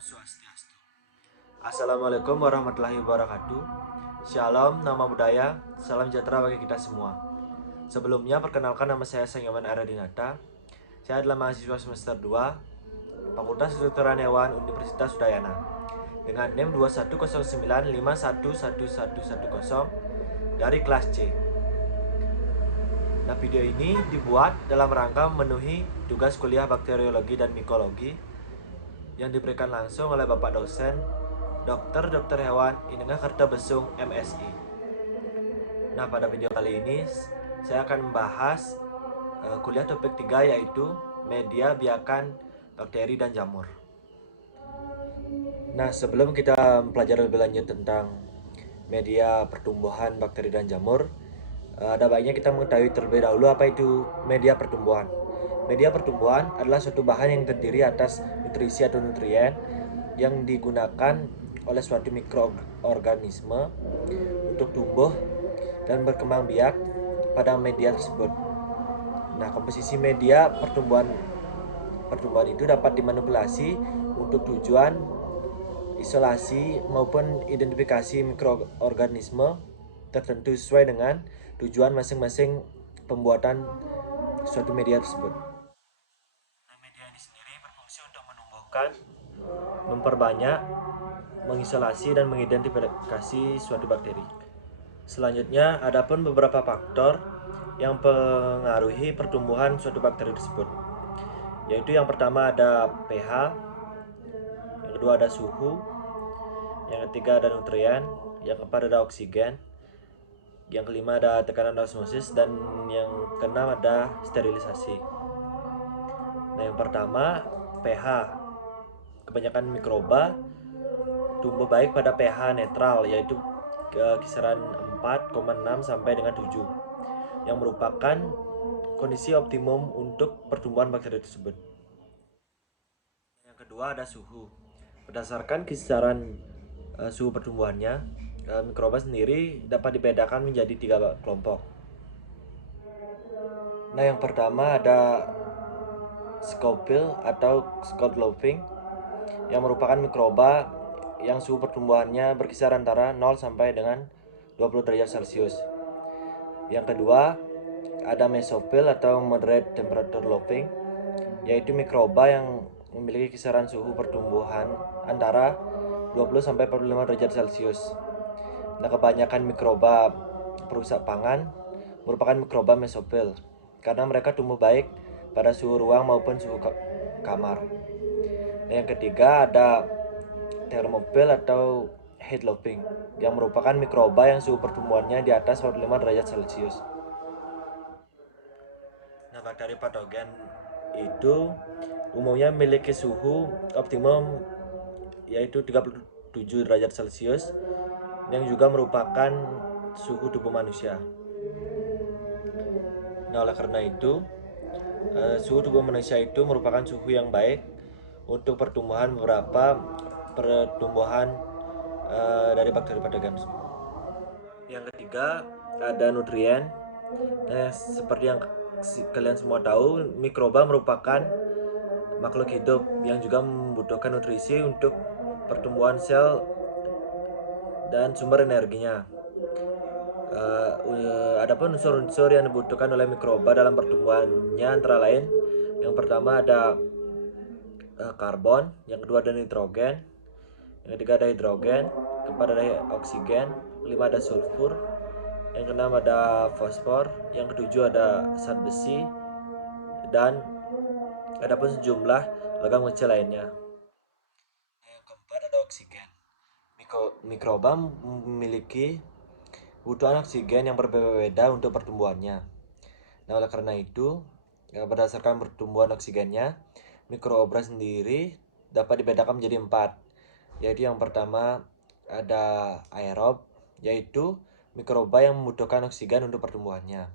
Swastiastu. Assalamualaikum warahmatullahi wabarakatuh. Shalom, nama budaya, salam sejahtera bagi kita semua. Sebelumnya, perkenalkan nama saya Sengyaman Aradinata. Saya adalah mahasiswa semester 2 Fakultas Kedokteran Hewan Universitas Udayana dengan NIM 2109511110 dari kelas C. Nah, video ini dibuat dalam rangka memenuhi tugas kuliah bakteriologi dan mikologi yang diberikan langsung oleh Bapak dosen Dr. Hewan Inengah Kertabesung MSI. Nah, pada video kali ini saya akan membahas kuliah topik 3, yaitu media biakan bakteri dan jamur. Nah, sebelum kita mempelajari lebih lanjut tentang media pertumbuhan bakteri dan jamur, ada baiknya kita mengetahui terlebih dahulu apa itu media pertumbuhan. Media pertumbuhan adalah suatu bahan yang terdiri atas nutrisi atau nutrien yang digunakan oleh suatu mikroorganisme untuk tumbuh dan berkembang biak pada media tersebut. Nah, komposisi media pertumbuhan itu dapat dimanipulasi untuk tujuan isolasi maupun identifikasi mikroorganisme tertentu sesuai dengan tujuan masing-masing pembuatan suatu media tersebut. Nah, media ini sendiri berfungsi untuk menumbuhkan, memperbanyak, mengisolasi, dan mengidentifikasi suatu bakteri. Selanjutnya, ada pun beberapa faktor yang mempengaruhi pertumbuhan suatu bakteri tersebut, yaitu yang pertama ada pH, yang kedua ada suhu, yang ketiga ada nutrien, yang keempat ada oksigen, yang kelima ada tekanan osmosis, dan yang keenam ada sterilisasi. Nah, yang pertama pH. Kebanyakan mikroba tumbuh baik pada pH netral, yaitu kisaran 4,6 sampai dengan 7, yang merupakan kondisi optimum untuk pertumbuhan bakteri tersebut. Yang kedua ada suhu. Berdasarkan kisaran suhu pertumbuhannya, mikroba sendiri dapat dibedakan menjadi 3 kelompok. Nah, yang pertama ada Scoville atau Scott Loving, yang merupakan mikroba yang suhu pertumbuhannya berkisar antara 0 sampai dengan 20 derajat Celcius. Yang kedua ada Mesophil atau Moderate Temperature Loving, yaitu mikroba yang memiliki kisaran suhu pertumbuhan antara 20 sampai 45 derajat Celcius. Nah, kebanyakan mikroba perusak pangan merupakan mikroba Mesophil karena mereka tumbuh baik pada suhu ruang maupun suhu kamar. Nah, yang ketiga ada Thermophil atau heat loving, yang merupakan mikroba yang suhu pertumbuhannya di atas 45 derajat Celcius. Nah, bakteri patogen itu umumnya memiliki suhu optimum yaitu 37 derajat Celcius, yang juga merupakan suhu tubuh manusia. Nah, oleh karena itu, suhu tubuh manusia itu merupakan suhu yang baik untuk pertumbuhan beberapa pertumbuhan dari bakteri patogen. Yang ketiga ada nutrien. Nah, seperti yang kalian semua tahu, mikroba merupakan makhluk hidup yang juga membutuhkan nutrisi untuk pertumbuhan sel dan sumber energinya. Adapun unsur-unsur yang dibutuhkan oleh mikroba dalam pertumbuhannya antara lain, yang pertama ada karbon, yang kedua ada nitrogen, yang ketiga ada hidrogen, keempat ada oksigen, kelima ada sulfur, yang keenam ada fosfor, yang ketujuh ada zat besi, dan adapun sejumlah logam kecil lainnya. Yang keempat ada oksigen. Mikroba memiliki kebutuhan oksigen yang berbeda-beda untuk pertumbuhannya. Nah, oleh karena itu, berdasarkan pertumbuhan oksigennya, mikroba sendiri dapat dibedakan menjadi 4, yaitu yang pertama ada aerob, yaitu mikroba yang membutuhkan oksigen untuk pertumbuhannya.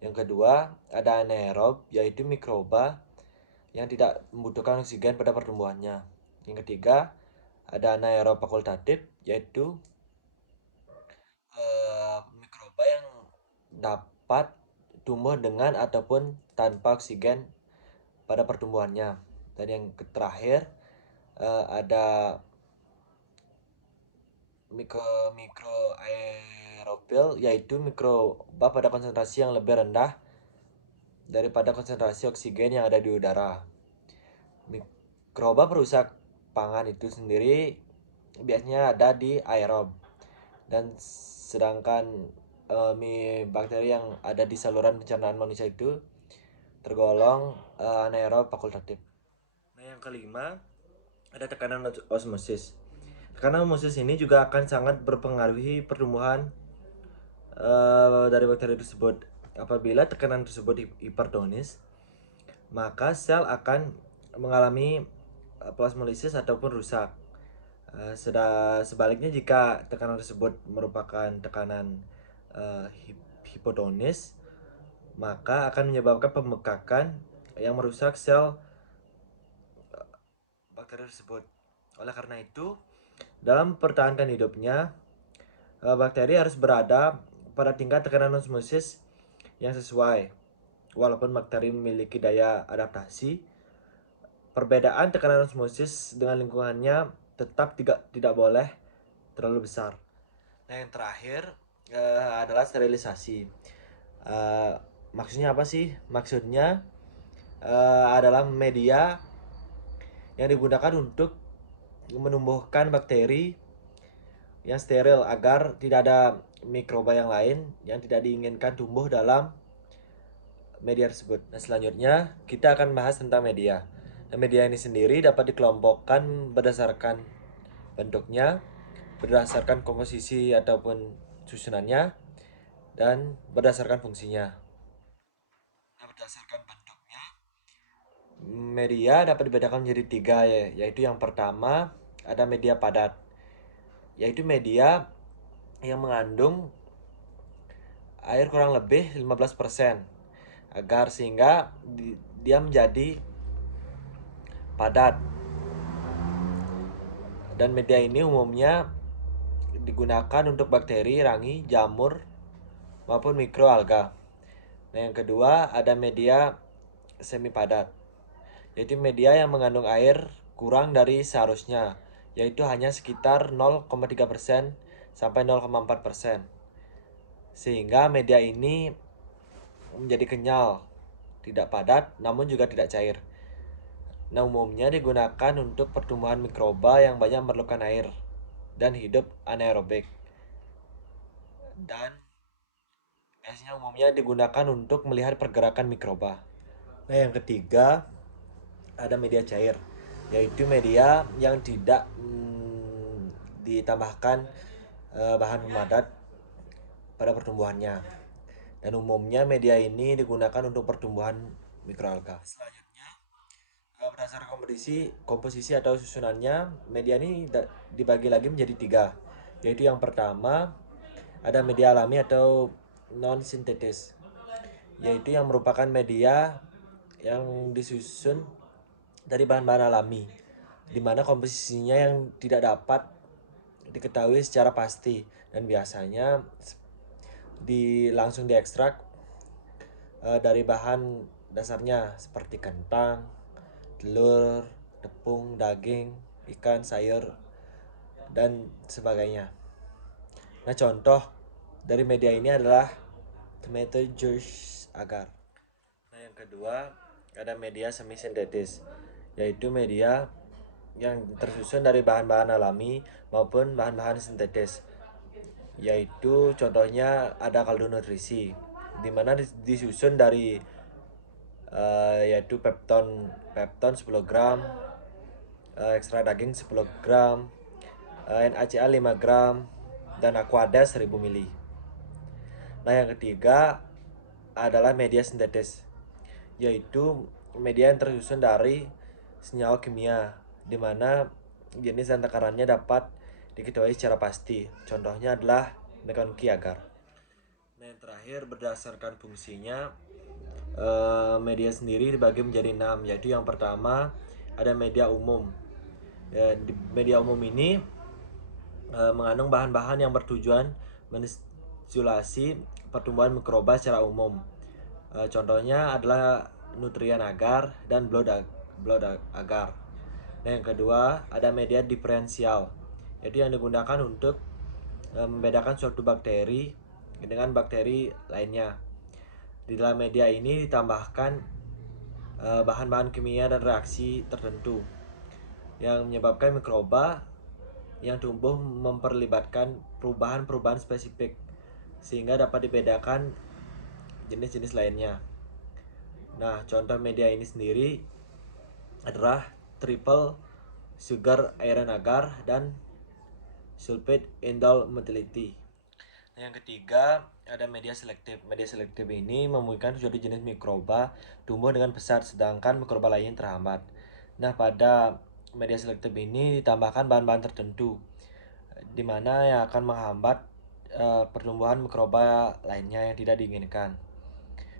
Yang kedua ada anaerob, yaitu mikroba yang tidak membutuhkan oksigen pada pertumbuhannya. Yang ketiga ada anaerob fakultatif, yaitu mikroba yang dapat tumbuh dengan ataupun tanpa oksigen pada pertumbuhannya. Dan yang terakhir ada mikro aerofil, yaitu mikroba pada konsentrasi yang lebih rendah daripada konsentrasi oksigen yang ada di udara. Mikroba perusak pangan itu sendiri biasanya ada di aerob, dan sedangkan bakteri yang ada di saluran pencernaan manusia itu tergolong anaerob fakultatif. Nah, yang kelima ada tekanan osmosis. Tekanan osmosis ini juga akan sangat berpengaruhi pertumbuhan dari bakteri tersebut. Apabila tekanan tersebut hipertonis, maka sel akan mengalami plasmolisis ataupun rusak. Sebaliknya, jika tekanan tersebut merupakan tekanan hipotonis, maka akan menyebabkan pembekakan yang merusak sel bakteri tersebut. Oleh karena itu, dalam mempertahankan hidupnya, bakteri harus berada pada tingkat tekanan osmosis yang sesuai. Walaupun bakteri memiliki daya adaptasi, perbedaan tekanan osmosis dengan lingkungannya tetap tidak boleh terlalu besar. Nah, yang terakhir adalah sterilisasi. Maksudnya apa sih? Maksudnya adalah media yang digunakan untuk menumbuhkan bakteri yang steril agar tidak ada mikroba yang lain yang tidak diinginkan tumbuh dalam media tersebut. Nah, selanjutnya kita akan bahas tentang media. Nah, media ini sendiri dapat dikelompokkan berdasarkan bentuknya, berdasarkan komposisi ataupun susunannya, dan berdasarkan fungsinya. Nah, berdasarkan bentuknya, media dapat dibedakan menjadi tiga, yaitu yang pertama ada media padat, yaitu media yang mengandung air kurang lebih 15% agar sehingga dia menjadi padat. Dan media ini umumnya digunakan untuk bakteri, rangi, jamur, maupun mikroalga. Nah, yang kedua ada media semi padat, yaitu media yang mengandung air kurang dari seharusnya, yaitu hanya sekitar 0,3% sampai 0,4%. Sehingga media ini menjadi kenyal, tidak padat, namun juga tidak cair. Nah, umumnya digunakan untuk pertumbuhan mikroba yang banyak memerlukan air dan hidup anaerobik. Dan biasanya umumnya digunakan untuk melihat pergerakan mikroba. Nah, yang ketiga ada media cair, yaitu media yang tidak ditambahkan bahan pemadat pada pertumbuhannya. Dan umumnya media ini digunakan untuk pertumbuhan mikroalga. Selanjutnya, berdasarkan komposisi atau susunannya, media ini dibagi lagi menjadi tiga, yaitu yang pertama ada media alami atau non sintetis, yaitu yang merupakan media yang disusun dari bahan-bahan alami, di mana komposisinya yang tidak dapat diketahui secara pasti dan biasanya langsung diekstrak dari bahan dasarnya seperti kentang, telur, tepung, daging, ikan, sayur, dan sebagainya. Nah, contoh dari media ini adalah tomato juice agar. Nah, yang kedua ada media semi sintetis, yaitu media yang tersusun dari bahan-bahan alami maupun bahan-bahan sintetis, yaitu contohnya ada kaldu nutrisi, di mana disusun dari yaitu pepton 10 gram, ekstra daging 10 gram, NaCl 5 gram, dan Aquades 1000 ml. Nah, yang ketiga adalah media sintetis, yaitu media yang tersusun dari senyawa kimia, di mana jenis dan takarannya dapat diketahui secara pasti. Contohnya adalah mekanuki agar. Nah, yang terakhir berdasarkan fungsinya, media sendiri dibagi menjadi 6, yaitu yang pertama ada media umum. Di media umum ini mengandung bahan-bahan yang bertujuan menstimulasi pertumbuhan mikroba secara umum. Contohnya adalah nutrien agar dan blood agar. Nah, yang kedua ada media diferensial, yaitu yang digunakan untuk membedakan suatu bakteri dengan bakteri lainnya. Di dalam media ini ditambahkan bahan-bahan kimia dan reaksi tertentu yang menyebabkan mikroba yang tumbuh memperlibatkan perubahan-perubahan spesifik sehingga dapat dibedakan jenis-jenis lainnya. Nah, contoh media ini sendiri adalah triple sugar iron agar dan sulfate indol methylated. Yang ketiga ada media selektif. Media selektif ini memungkinkan suatu jenis mikroba tumbuh dengan pesat sedangkan mikroba lain terhambat. Nah, pada media selektif ini ditambahkan bahan-bahan tertentu di mana yang akan menghambat pertumbuhan mikroba lainnya yang tidak diinginkan.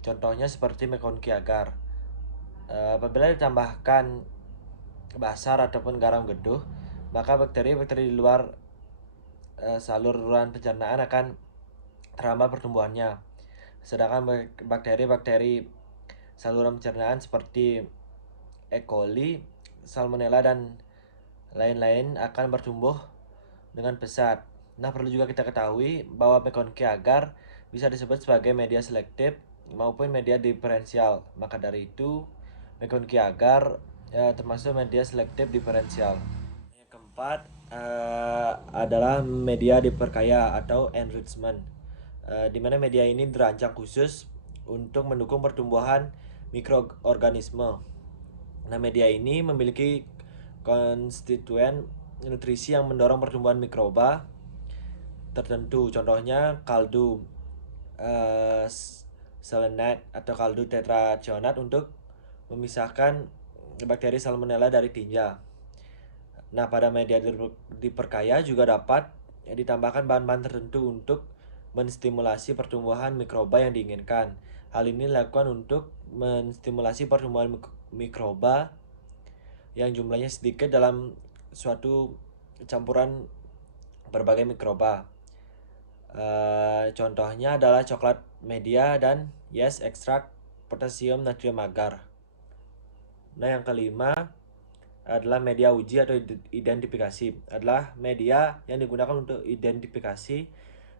Contohnya seperti McConkey agar. Apabila ditambahkan basar ataupun garam geduh, maka bakteri-bakteri di luar saluran pencernaan akan terhambat pertumbuhannya. Sedangkan bakteri-bakteri saluran pencernaan seperti E. coli, Salmonella dan lain-lain akan bertumbuh dengan pesat. Nah, perlu juga kita ketahui bahwa McConkey agar bisa disebut sebagai media selektif maupun media diferensial. Maka dari itu, McConkey agar termasuk media selektif diferensial. Yang keempat adalah media diperkaya atau enrichment, di mana media ini dirancang khusus untuk mendukung pertumbuhan mikroorganisme. Nah, media ini memiliki konstituen nutrisi yang mendorong pertumbuhan mikroba tertentu. Contohnya kaldu selenite atau kaldu tetracionat untuk memisahkan bakteri Salmonella dari tinja. Nah, pada media diperkaya juga dapat ditambahkan bahan-bahan tertentu untuk menstimulasi pertumbuhan mikroba yang diinginkan. Hal ini dilakukan untuk menstimulasi pertumbuhan mikroba yang jumlahnya sedikit dalam suatu campuran berbagai mikroba. Contohnya adalah coklat media dan yeast ekstrak potasium natrium agar. Nah, yang kelima adalah media uji atau identifikasi. Adalah media yang digunakan untuk identifikasi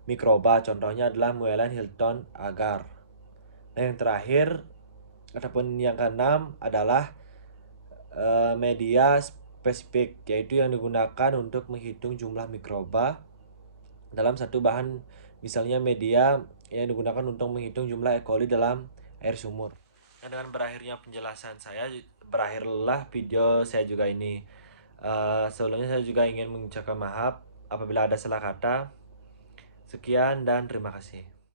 mikroba. Contohnya adalah Muellan Hilton agar. Nah, yang terakhir ataupun yang keenam adalah media spesifik, yaitu yang digunakan untuk menghitung jumlah mikroba dalam satu bahan. Misalnya media yang digunakan untuk menghitung jumlah E. coli dalam air sumur. Nah, dengan berakhirnya penjelasan saya, berakhirlah video saya juga ini. Sebelumnya saya juga ingin mengucapkan maaf apabila ada salah kata. Sekian dan terima kasih.